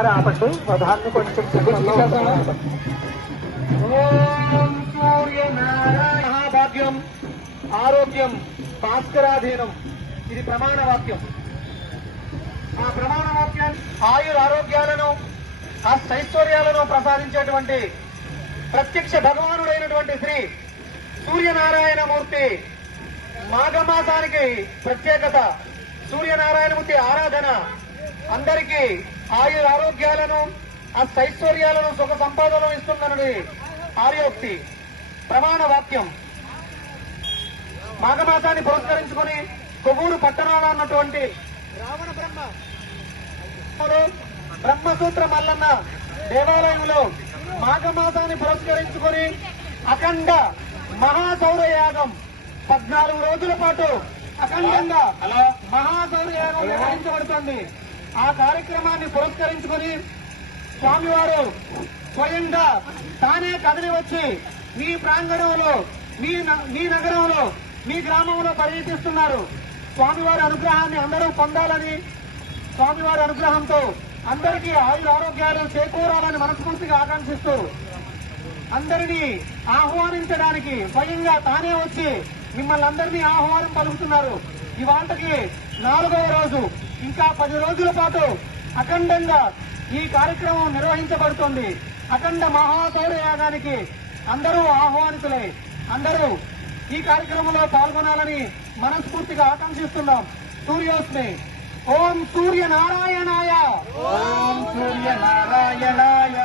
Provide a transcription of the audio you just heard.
ఒకసారి ఆపచ్చు దాన్ని కొంచెం ఓం సూర్యనారాయణ భాగ్యం ఆరోగ్యం భాస్కరాధీనం. ఇది ప్రమాణ వాక్యం. ఆ ప్రమాణ వాక్యాన్ని ఆయురారోగ్యాలను అష్టైశ్వర్యాలను ప్రసాదించేటువంటి ప్రత్యక్ష భగవానుడైనటువంటి శ్రీ సూర్యనారాయణమూర్తి మాఘమాసానికి ప్రత్యేకత. సూర్యనారాయణమూర్తి ఆరాధన అందరికీ ఆయురారోగ్యాలను అష్టైశ్వర్యాలను సుఖ సంపాదనలు ఇస్తుందన్నది ఆర్యోక్తి ప్రమాణ వాక్యం. మాఘమాసాన్ని పురస్కరించుకుని కొవ్వూరు పట్టణంలో ఉన్నటువంటి రావణ బ్రహ్మసూత్ర మల్లన్న దేవాలయంలో మాఘమాసాన్ని పురస్కరించుకుని అఖండ మహాసౌరయాగం 14 రోజుల పాటు అఖండంగా మహాసౌరయాగం నిర్వహించబడుతోంది. ఆ కార్యక్రమాన్ని పురస్కరించుకుని స్వామివారు స్వయంగా తానే కదిలి వచ్చి మీ ప్రాంగణంలో మీ నగరంలో మీ గ్రామంలో పర్యటిస్తున్నారు. స్వామివారి అనుగ్రహాన్ని అందరూ పొందాలని, స్వామివారి అనుగ్రహంతో అందరికీ ఆరోగ్యాలు చేకూరాలని మనస్ఫూర్తిగా ఆకాంక్షిస్తూ అందరినీ ఆహ్వానించడానికి స్వయంగా తానే వచ్చి మిమ్మల్ని అందరినీ ఆహ్వానం పలుకుతున్నారు. ఇవాళకి 4వ రోజు. ఇంకా 10 రోజుల పాటు అఖండంగా ఈ కార్యక్రమం నిర్వహించబడుతోంది. అఖండ మహాసౌరయాగానికి అందరూ ఆహ్వానితులై అందరూ ఈ కార్యక్రమంలో పాల్గొనాలని మనస్ఫూర్తిగా ఆకాంక్షిస్తున్నాం. సూర్యోస్మి. ఓం సూర్యనారాయణాయ. ఓం సూర్యనారాయణాయ.